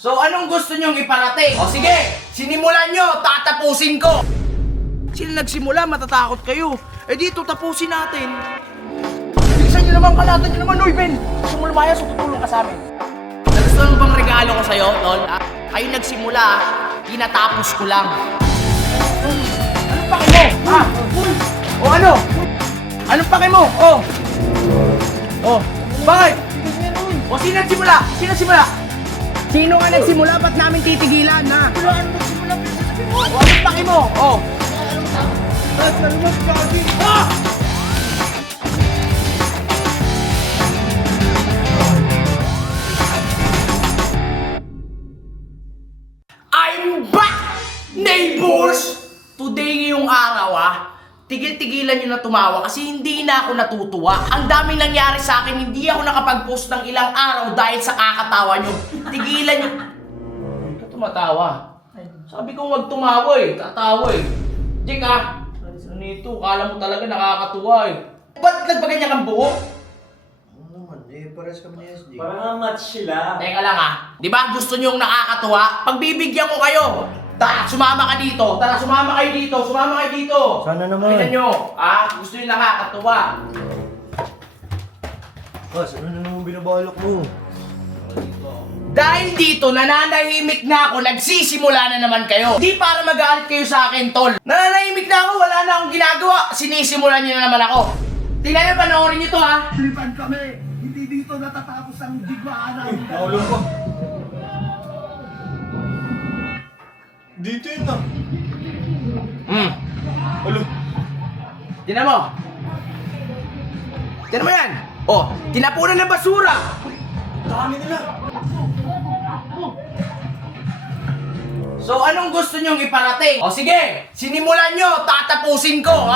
So, anong gusto nyong iparating? O sige, sinimulan nyo, tatapusin ko. Sila nagsimula, matatakot kayo. Eh dito, tapusin natin. Bilisan nyo naman, kalatan nyo naman, Uy, Ben. Gusto mo lumayas o tutulong ka sa amin? Nagustuhan mo bang regalo ko sa'yo, Tol? Kayo nagsimula, tinatapos ko lang. Anong pake mo? Ha? O ano? Anong pake mo? Bakit? O sino nagsimula? Sino nagsimula? Sino nga nagsimula? Ba't namin titigilan, ha? Wala ano nagsimula, pinagsasabi mo. O anong pake mo? I'm back, neighbors! Today ngayong araw, tigil-tigilan nyo na tumawa kasi hindi na ako natutuwa. Ang daming nangyari sa akin, hindi ako nakapag-post ng ilang araw dahil sa kakatawa nyo. Tigilan nyo. Hindi ka tumatawa. Sabi ko huwag tumawa tatawa Jake ano nito? Kala mo talaga nakakatuwa Ba't nagpaganyan kang buhok? Ano naman, pares kami ni SD. Parang match sila. Teka lang di ba gusto nyo yung nakakatuwa? Pagbibigyan ko kayo. Sumama ka dito. Tara, sumama kayo dito. Sumama kayo dito. Sana naman. Tignan nyo. Gusto nyo nakakatuwa. Boss, ano naman binabalak mo? Dahil dito, nananahimik na ako, nagsisimula na naman kayo. Hindi para magalit kayo sa akin, Tol. Nananahimik na ako, wala na akong ginagawa. Sinisimulan nyo na naman ako. Tingnan nyo, panoorin nyo to, Silipan kami! Hindi dito natatapos ang digmaan namin. Naulong ko. Dito yun Ulo. Tingnan mo. Tingnan mo yan. Tinapunan ng basura. Dami nila. So, anong gusto nyong iparating? Sige, sinimulan nyo, tatapusin ko,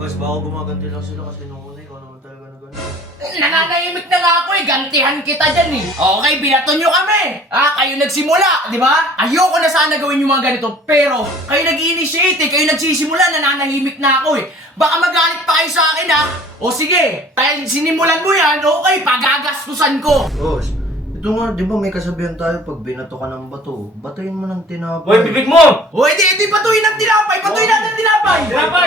Boss, baka gumaganti lang sila kasi nung una ikaw naman talaga na gano'n. Nananahimik na nga ako gantihan kita dyan Okay, binaton nyo kami. Kayo nagsimula, di ba? Ayoko na sana gawin yung mga ganito, pero kayo nag-i-initiate kayo nagsisimula, nananahimik na ako Baka magalit pa kayo sa akin O sige, dahil sinimulan mo yan, okay, pagagastusan ko. Boss, ito nga, di ba may kasabihan tayo pag binato ka ng bato, batuin mo ng tinapay. Hoy, bibig mo! O hindi patuin ng tinapay, patuin natin ng tinapay.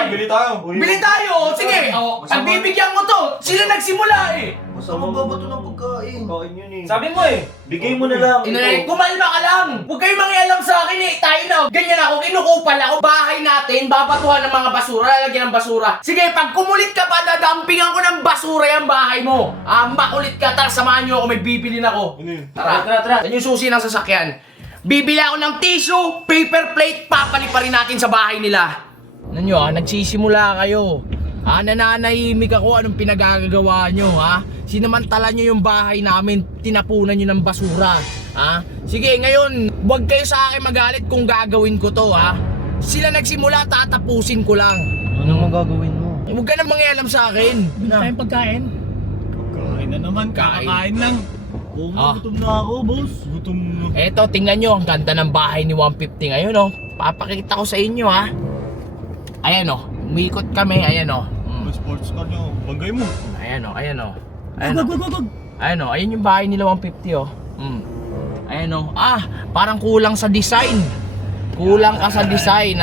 Bili tayo. Bili tayo, sige. Pagbibigyan mo to, sila nagsimula Basta magbabato ng pagkain. Kain yun Sabi mo bigay mo na lang. Kumalma ka lang. Huwag kayong mangialam sa akin Tayo na, ganyan ako, kinukupal ako. Bahay natin, babatuhan ng mga basura, lalagyan ng basura. Sige, pag kumulit ka pa, dadampingan ko ng basura yung bahay mo. Makulit ka, tara, samahan nyo ako, may bibilin ako. Tara. Yan yung susi ng sasakyan. Bibili ako ng tissue, paper plate, papali pa rin natin sa bahay nila. Ano nyo nagsisimula kayo. Nananahimik ako, anong pinagagagawa nyo Sinamantala nyo yung bahay namin, tinapunan nyo ng basura Sige ngayon, huwag kayo sa akin magalit kung gagawin ko to Sila nagsimula, tatapusin ko lang. Ano magagawin mo? Huwag ka nang mangialam sa akin. Tayong pagkain? Kain na naman, kakain lang. Gutom na ako, boss. Gutom na. Eto, tingnan nyo, ang ganda ng bahay ni 150 ngayon Papakita ko sa inyo Ayan umikot kami, ayan Sports car nyo, bagay mo. Ayan Wag. Ayan yung bahay nila 150 Ayan parang kulang sa design. Kulang ka sa design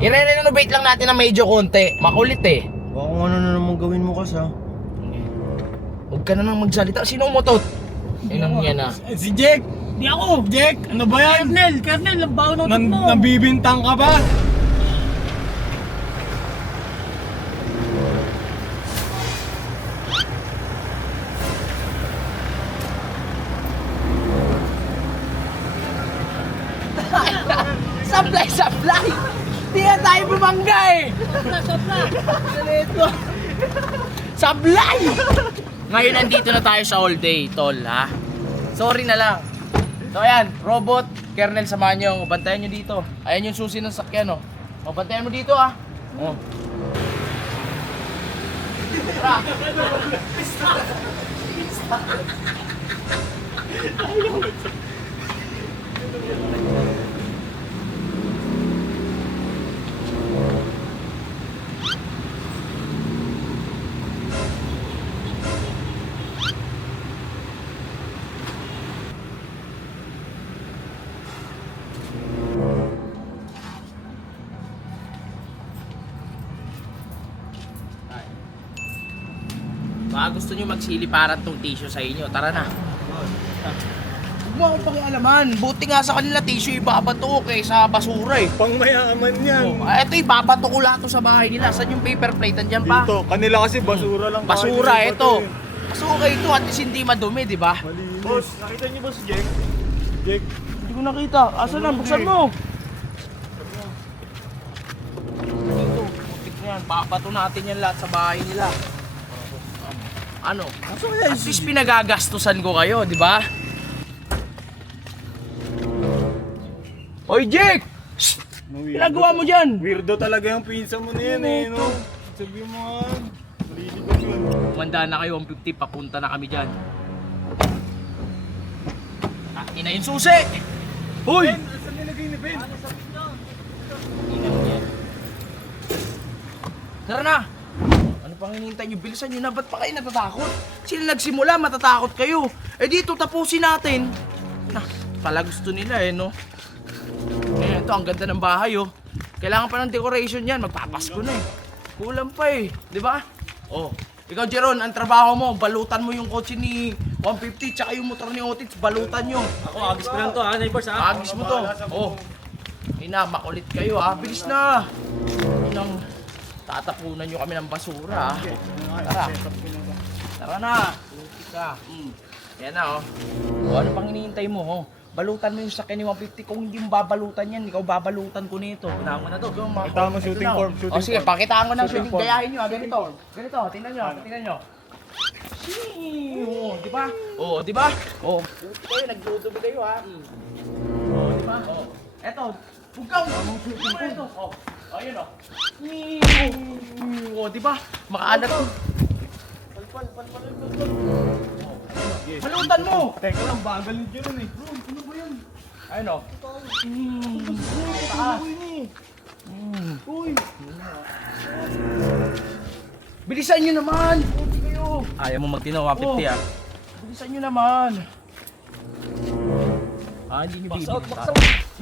I-renovate lang natin ng medyo konti. Makulit Baka kung ano na naman gawin mo kasi Huwag ka na nang magsalita. Sino mo to? Sinong yan Si Jack! Di ako! Jack! Ano ba yan? Kernel, ang baho ng mo! Nabibintang ka ba? Supply! Di na tayo bumangga Sablay! Ngayon nandito na tayo sa all day, tol Sorry na lang. So ayan, robot, kernel, samahan nyo. Bantayan nyo dito. Ayan yung susi ng sakyan bantayan mo dito Tara. baka gusto nyo magsiliparan tong tissue sa inyo. Tara na. Huwag mo akong pakialaman. Buti nga sa kanila tissue ibabato kaysa basura eh. Pang mayaman yan. Oh, ito ibabato ko lahat to sa bahay nila. Saan yung paper plate? Andyan pa. Dito, kanila kasi basura lang. Basura, kain, ito. bato eh. Basura ito at least hindi madumi, di ba? Malinis. Boss, nakita niyo ba si Jake? Jake, Hindi ko nakita. Asan na? Buksan mo. Dito, putik na yan. Babato natin yan lahat sa bahay nila. Ano? At least pinagagastusan ko kayo, di ba? Hoy, Jake! Ginagawa mo dyan? weirdo talaga yung pinsa mo na yan eh, no? Sabi mo nga, maliligaw yun. Kumanda na kayo, 150, papunta na kami dyan. Akin na yung susi! Hoy! Saan nilagay ni Ben? Tara na! Ano pang hinihintay nyo? Bilisan nyo na, ba't pa kayo natatakot? Sila nagsimula, matatakot kayo. Eh dito, tapusin natin. Na, pala gusto nila eh, no? Eh, ito, ang ganda ng bahay, oh. Kailangan pa ng decoration yan, magpapasko na eh. Kulang pa eh, di ba? Oh, ikaw Jeron, ang trabaho mo, balutan mo yung kotse ni 150 tsaka yung motor ni Otits, balutan nyo. Ako, agis ko lang to ha, neighbors ha. Agis mo to. Oh. Ina, makulit kayo ha. Bilis na. Inang tatapunan nyo kami ng basura ha. Tara. Tara na. Luti ka. Yan na oh. O, ano pang hinihintay mo oh? Balutan mo yung sakyan ni 150. Kung hindi mo babalutan yan, ikaw babalutan ko nito. Unahan mo na to. Tama, shooting form, shooting O sige, form. pakitaan ko ng shooting. form. Gayahin nyo ha. Ganito. Ganito. Tingnan nyo. Tingnan nyo. Oh, di ba? Oh, di ba? Oh, puti kayo, nagdudubi kayo ha. Oh, di ba? Oh. Eto, bugaw. Ito. Oh, ayun oh. Oh, di ba? Makaalat to. Halutan mo. Teka lang, bagal ni Jeron eh. Bro, ano ba yan? Ayun oh. Uy! Bilisan nyo naman. Puti kayo. Ayaw mo magtinaw, 150 ha. Bilisan nyo naman. Ah, hindi nyo bibili.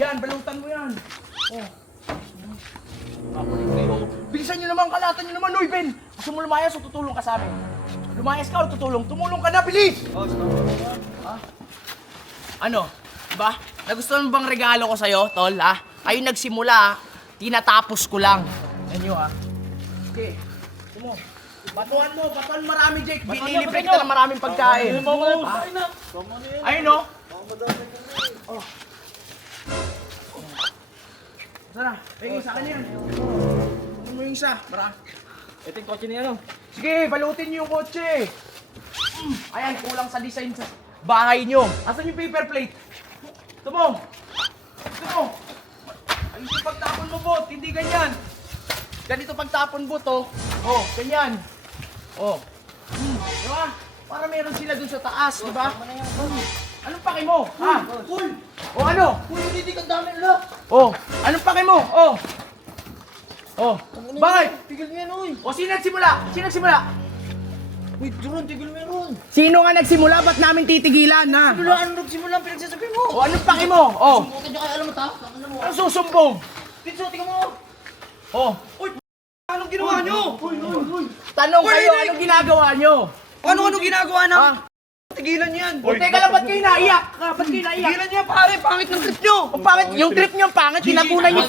Yan, balutan mo yan. Oh. Bilisan nyo naman, kalatan nyo naman. Uy, Ben! Gusto mo lumayas o tutulong ka sa amin? Lumayas ka o tutulong? Tumulong ka na, bilis! Ah? Ano? Diba? Nagustuhan mo bang regalo ko sa'yo, tol, ha? Kayo nagsimula, ha? Tinatapos ko lang. Yan nyo, ha? Sige. Gusto mo? Batuhan mo, batuhan marami, Jake. Binilibre kita ng maraming pagkain. Ayun, no? Oh. Sana, pingin sa kanya yan. Ano mo yung isa? Bara. Ito yung kotse niya no. Sige, balutin niyo yung kotse. Ayan, kulang sa design sa bahay niyo. Asan yung paper plate? Ito mo. Ito mo. Ayun yung pagtapon mo, bot. Hindi ganyan. Ganito pagtapon, bot, oh. Oh, ganyan. Oh. Diba? Para meron sila dun sa taas, diba? Anong pake mo? Ha? Uy! O ano? Uy, hindi ka dami nila. Oh, anong pake mo? Oh. Oh. Bakit? Tigil mo yan, uy! O sino nagsimula? Sino nagsimula? Uy, Jeron, tigil mo yan, ron! Sino nga nagsimula? Ba't namin titigilan, ha? Wala, ano nagsimula ang pinagsasabi mo? O anong pake mo? Oh. Buti niya kaya alam mo ta? Ano mo? Anong susumbong? Dito, tingnan mo! Oh. Anong ginawa nyo? Tanong kayo, anong ginagawa nyo? Ano ginagawa na? Ha? Tigilan nyo yan! O teka lang, ba't kayo naiyak? Ba't kayo naiyak? Tigilan nyo yan, pare! Pangit ng clip nyo! O pangit, yung trip nyo pangit, tinapunan nyo.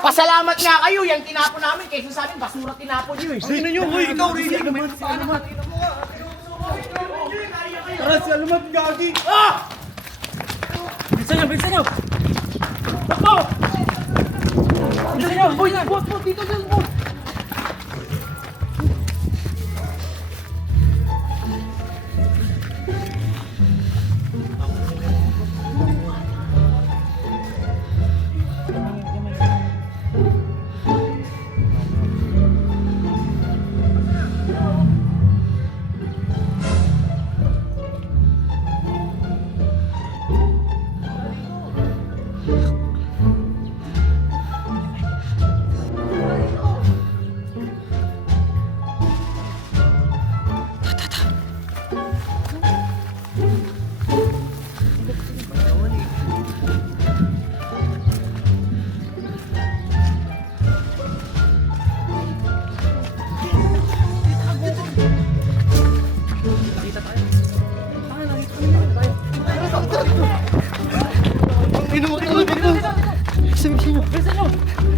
Pasalamat nga kayo, yung tinapon namin, kaysa sa amin, basura tinapon nyo eh. Tingnan nyo, uy! Ikaw, Rizzy! Tara, si Alamat, gagi! Ah! Bilisan nyo, bilisan nyo! Takbo! Bilisan nyo! Boy, bot, dito, bot! Bilisan nyo!